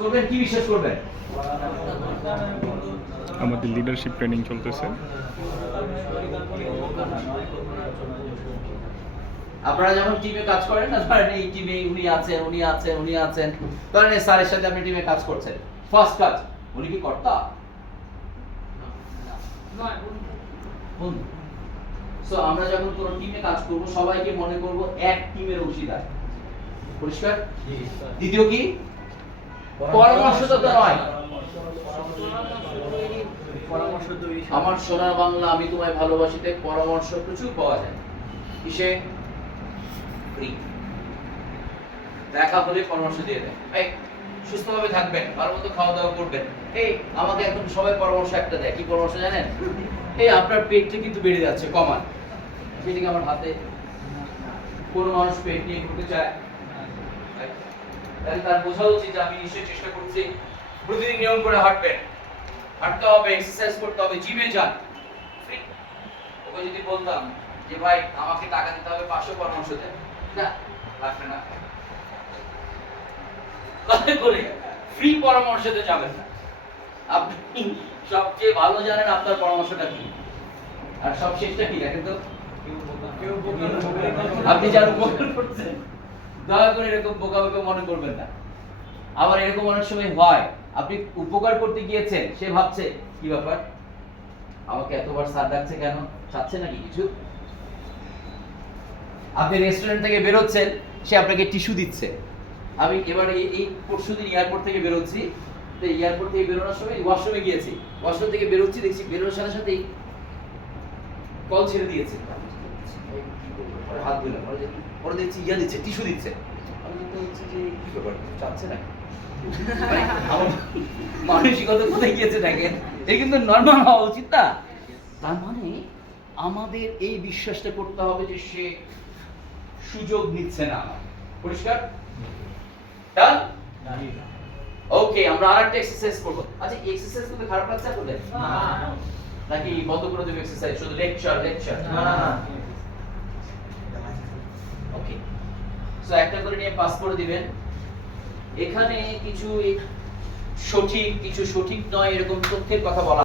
করবেন কি বিশ্বাস করবেন? আমাদের লিডারশিপ ট্রেনিং চলতেছে। আপনারা যখন টিমে কাজ করেন না, ধরেন এই টিমে উনি আছেন, ধরেন এই স্যারের সাথে আপনি টিমে কাজ করছেন, ফার্স্ট কাজ উনি কি কর্তা? বন্ধু। সো আমরা যখন কোনো টিমে কাজ করব সবাইকে মনে করব এক টিমের অংশীদার। পরিষ্কার? দ্বিতীয় কি? পরামর্শদাতা নয়। আমার সোনার বাংলা আমি তোমায় ভালোবাসিতে পরামর্শ প্রচুর পাওয়া যায়। কিসে? ফ্রি। দেখা হলে পরামর্শ দিয়ে দেয়, এই সুস্থভাবে থাকবেন, ভালো মতো খাওয়া দাওয়া করবেন। এই আমাকে এখন সবাই পরামর্শ একটা দেয়, কি পরামর্শ জানেন? এই আপনার পেটটা কিন্তু বেড়ে যাচ্ছে, কমান। সেদিকে আমার হাতে কোন মানুষ পেট নিয়ে ঘুরতে চায়, তাহলে তার বোঝা উচিত যে আমি নিশ্চয়ই চেষ্টা করছি প্রতিদিন নিয়ম করে হাঁটবেন, হাঁটতে হবে, এক্সারসাইজ করতে হবে, জিমে যান। ফ্রি। ওকে যদি বলতাম যে ভাই আমাকে টাকা দিতে হবে 500 পরামর্শ দেন, না লাগবে না, তাহলে করে ফ্রি পরামর্শতে যাবেন না। আপনি সবচেয়ে ভালো জানেন আপনার পরামর্শটা কি, আর সব শেষটা কি দেখেন তো। আপনি যার উপকার করছেন, দয়া করে এরকম বোকা বোকা মনে করবেন না। আবার এরকম অনেক সময় হয়, আপনি উপকার করতে গিয়েছেন, সে ভাবছে কি ব্যাপার, আমাকে এতবার স্যার ডাকছে কেন, চাচ্ছে নাকি কিছু। আপনি রেস্টুরেন্ট থেকে বেরোচ্ছেন, সে আপনাকে টিস্যু দিচ্ছে। আমি এবারে এই পরশুদিন এয়ারপোর্ট থেকে বেরোচ্ছি, তো এয়ারপোর্ট থেকে বেরোনোর সময় ওয়াশরুমে গিয়েছি, ওয়াশরুম থেকে বেরোচ্ছি, দেখছি বেরোনোর সাথে সাথেই কল ছেড়ে দিয়েছে। হাত ধুলাম, পরে দেখছি ইয়া দিচ্ছে, টিস্যু দিচ্ছে। আমি তো হচ্ছে যে কি ব্যাপার, চাচ্ছে না আমার মানসিকতা কোথায় গিয়েছে দেখেন। এটা কিন্তু নর্মাল হওয়া উচিত না। তার মানে আমাদের এই বিশ্বাসটা করতে হবে যে সে সুযোগ নিচ্ছে না। পরিষ্কার? ডান? ওকে, আমরা আরেকটা এক্সারসাইজ করব। আচ্ছা, এক্সারসাইজ করতে খারাপ লাগছে আপনাদের? না। নাকি বন্ধ করে দেব এক্সারসাইজ, শুধু লেকচার? না। ওকে, সো একটা করে নিয়ে পাস করে দিবেন। এখানে কিছু সঠিক কিছু সঠিক নয় এরকম তথ্যের কথা বলা